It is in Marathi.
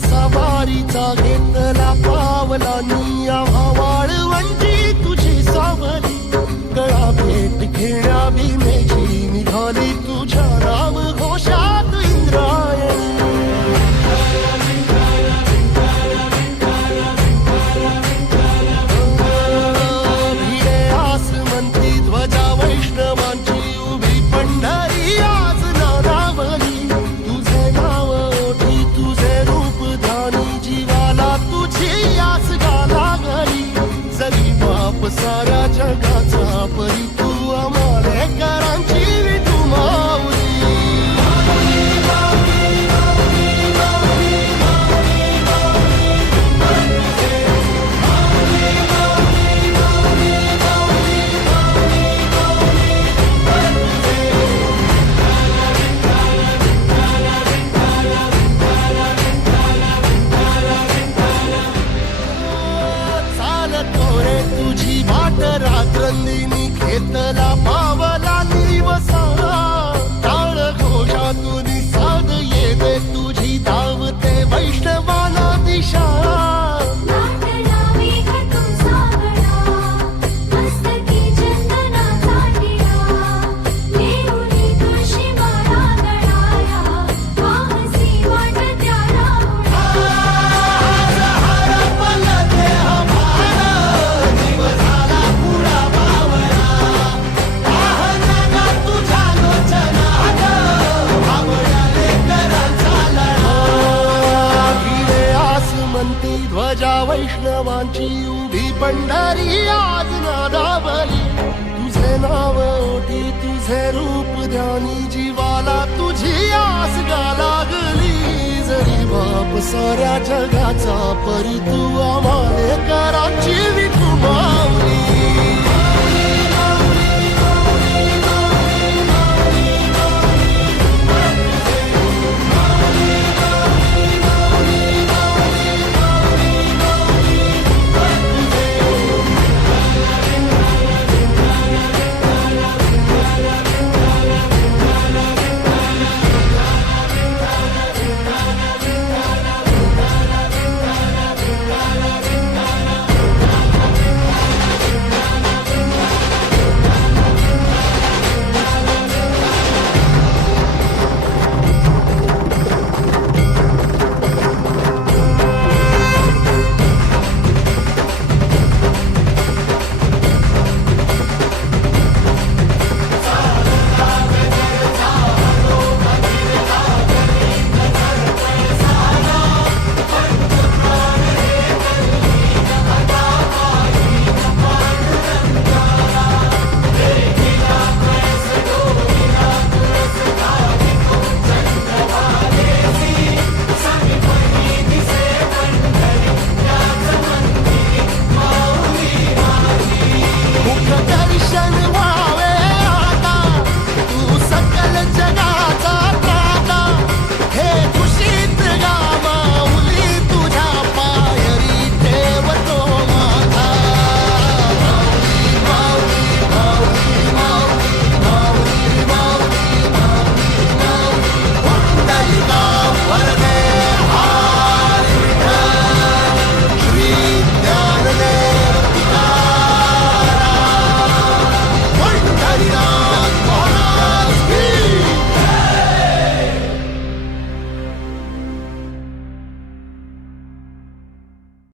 सवारीचा घेतला पावला निया वाळवंटी तुझी सावली गळा भेट घेण्या भीमेची निघाली तुझ्या नाम घोषात इंद्रायणी भिडे आसमंती ध्वजा वैष्णवांची उभी पंढरी आज नानावली तुझे नाव ओठी तुझे रूप ध्यानी जीवाला तुझी आस गाला गली जरी बाप साऱ्या जगाचा परी तू आमालेकरांची विठू माऊली तुझी वाट रात्रंदिनी घेतला पावला निवसा टाळ घोषातून साध येते तुझी धावते वैष्णवाला दिशा ध्वजा वैष्णवांची उभी पंढरी आज नादावली तुझे नाव ओठी तुझे रूप ध्यानी जीवाला तुझी आस गा लागली जरी बाप साऱ्या जगाचा परी तू आम्हाले करा